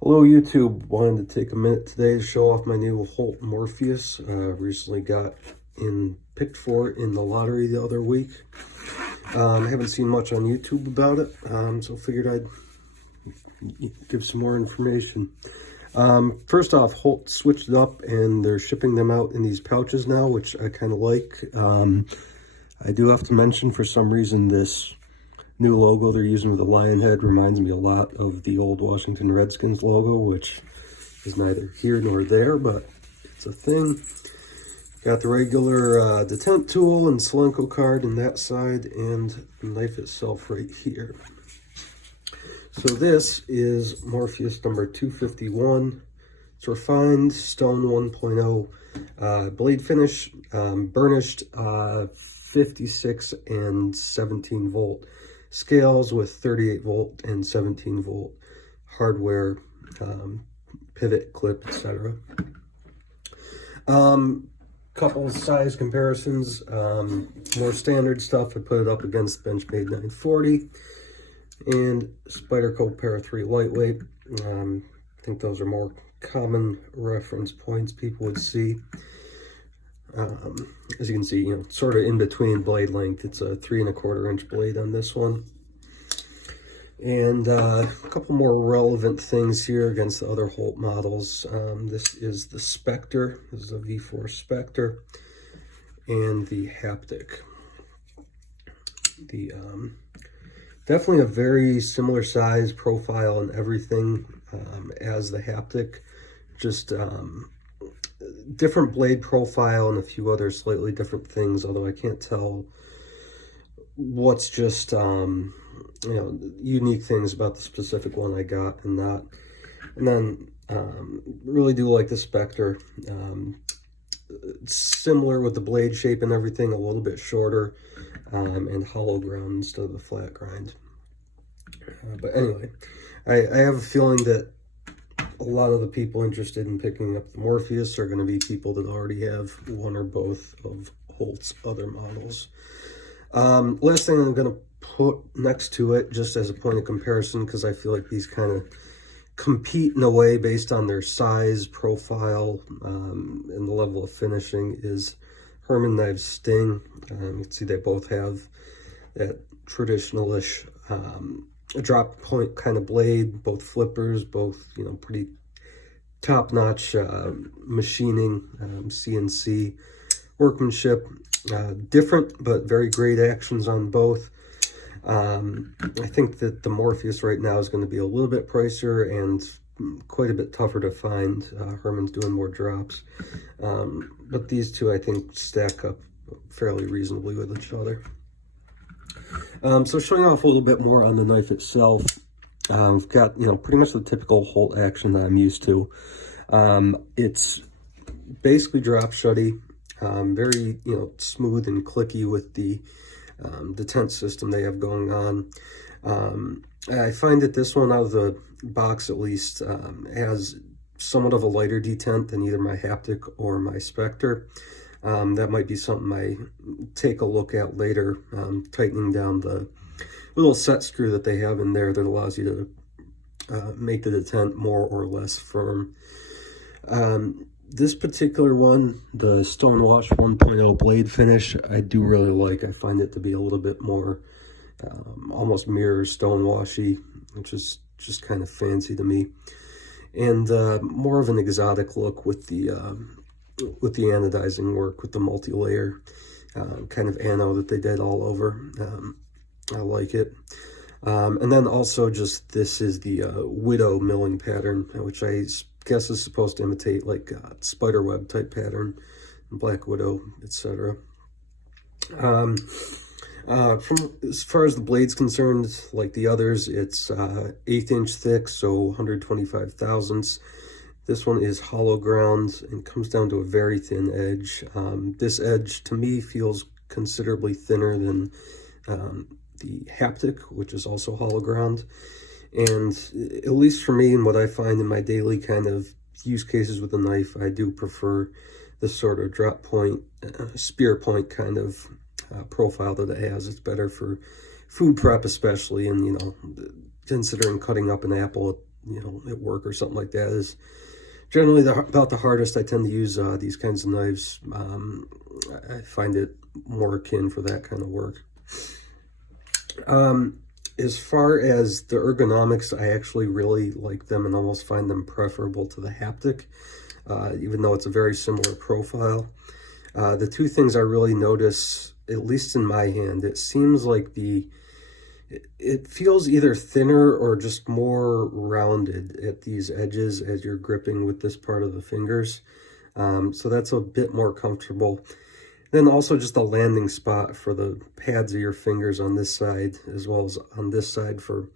Hello YouTube, wanted to take a minute today to show off my new Holt Morpheus. Recently got picked for it in the lottery the other week. I haven't seen much on YouTube about it, so figured I'd give some more information. First off, Holt switched it up and they're shipping them out in these pouches now, which I kind of like. I do have to mention, for some reason, this new logo they're using with the lion head reminds me a lot of the old Washington Redskins logo, which is neither here nor there, but it's a thing. Got the regular detent tool and Solenko card in that side, and the knife itself right here. So this is Morpheus number 251. It's refined stone 1.0 blade finish, burnished 56 and 17 volt scales with 38 volt and 17 volt hardware, pivot, clip, etc. Couple of size comparisons, more standard stuff. I put it up against Benchmade 940 and Spyderco Para 3 lightweight. I think those are more common reference points people would see. As you can see, sort of in between blade length. It's a 3 1/4 inch blade on this one. And a couple more relevant things here against the other Holt models. This is the Spectre. This is a V4 Spectre, and the haptic. The definitely a very similar size, profile, and everything as the haptic. Just different blade profile and a few other slightly different things, although I can't tell what's just unique things about the specific one I got and not. And then really do like the Spectre. Similar with the blade shape and everything, a little bit shorter, and hollow ground instead of the flat grind. But anyway, I have a feeling that a lot of the people interested in picking up the Morpheus are going to be people that already have one or both of Holt's other models. Last thing I'm going to put next to it, just as a point of comparison, because I feel like these kind of compete in a way based on their size, profile, and the level of finishing, is Herman Knives Sting. You can see they both have that traditional-ish drop point kind of blade, both flippers, both pretty top-notch machining, CNC workmanship. Different but very great actions on both. I think that the Morpheus right now is going to be a little bit pricier and quite a bit tougher to find. Herman's doing more drops, but these two I think stack up fairly reasonably with each other. So showing off a little bit more on the knife itself, we've got pretty much the typical Holt action that I'm used to. It's basically drop shutty, very smooth and clicky with the detent system they have going on. I find that this one out of the box at least has somewhat of a lighter detent than either my haptic or my Spectre. That might be something I take a look at later, tightening down the little set screw that they have in there that allows you to make the detent more or less firm. This particular one, the Stonewash 1.0 blade finish, I do really like. I find it to be a little bit more almost mirror stonewashy, which is just kind of fancy to me, and more of an exotic look with the anodizing work, with the multi-layer kind of ano that they did all over. I like it. And then also just, this is the widow milling pattern, which I guess is supposed to imitate like spider web type pattern, black widow, etc. From as far as the blade's concerned, like the others, it's 1/8 inch thick, so 125 thousandths. This one is hollow ground and comes down to a very thin edge. This edge to me feels considerably thinner than the haptic, which is also hollow ground. And at least for me, and what I find in my daily kind of use cases with the knife, I do prefer the sort of drop point, spear point kind of profile that it has. It's better for food prep especially, and considering cutting up an apple at work or something like that is generally about the hardest. I tend to use these kinds of knives. I find it more akin for that kind of work. As far as the ergonomics, I actually really like them and almost find them preferable to the haptic, even though it's a very similar profile. The two things I really notice, at least in my hand, it seems like it feels either thinner or just more rounded at these edges as you're gripping with this part of the fingers. So that's a bit more comfortable. Then also just the landing spot for the pads of your fingers on this side, as well as on this side for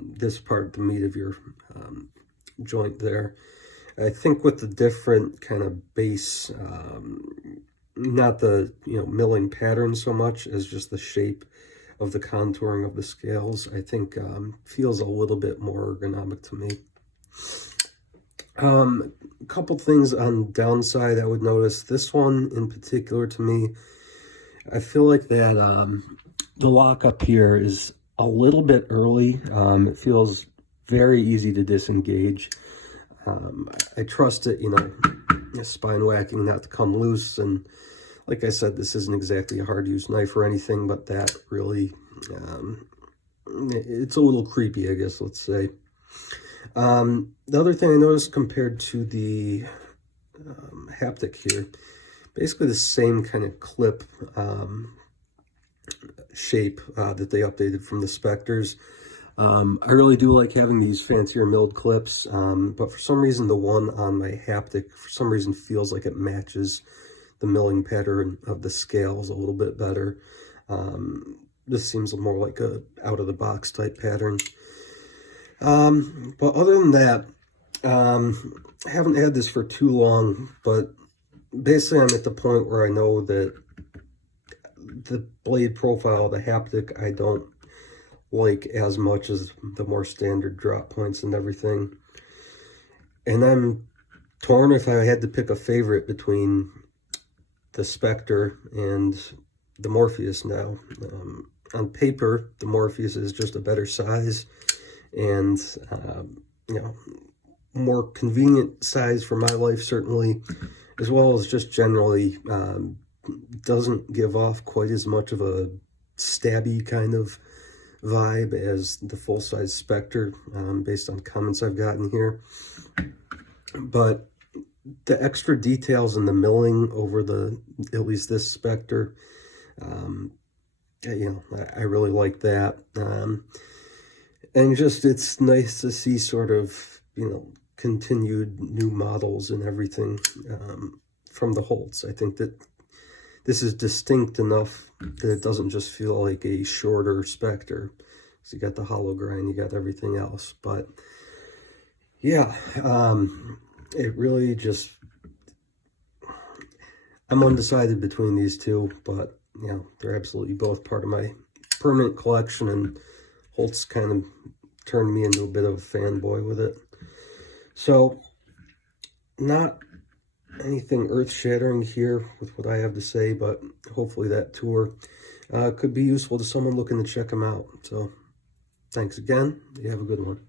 this part, the meat of your joint there. I think with the different kind of base, not the milling pattern so much as just the shape of the contouring of the scales, I think feels a little bit more ergonomic to me. A couple things on downside I would notice. This one in particular to me, I feel like that the lock up here is a little bit early. It feels very easy to disengage. I trust it, spine whacking not to come loose. And like I said, this isn't exactly a hard use knife or anything, but that really, it's a little creepy, I guess, let's say. The other thing I noticed compared to the haptic here, basically the same kind of clip shape that they updated from the Spectres. I really do like having these fancier milled clips, but for some reason the one on my haptic, for some reason, feels like it matches the milling pattern of the scales a little bit better. This seems more like a out-of-the-box type pattern. But other than that, I haven't had this for too long, but basically I'm at the point where I know that the blade profile, the haptic, I don't like as much as the more standard drop points and everything. And I'm torn if I had to pick a favorite between the Spectre and the Morpheus now. On paper, the Morpheus is just a better size and, more convenient size for my life, certainly, as well as just generally doesn't give off quite as much of a stabby kind of vibe as the full-size Spectre, based on comments I've gotten here. But the extra details in the milling over at least this Spectre, I really like that. And just, it's nice to see sort of, continued new models and everything from the Holts. I think that this is distinct enough that it doesn't just feel like a shorter Spectre. So you got the hollow grind, you got everything else. But yeah, it really just, I'm undecided between these two, but they're absolutely both part of my permanent collection, and Holt's kind of turned me into a bit of a fanboy with it. So, not anything earth-shattering here with what I have to say, but hopefully that tour could be useful to someone looking to check them out. So, thanks again. You have a good one.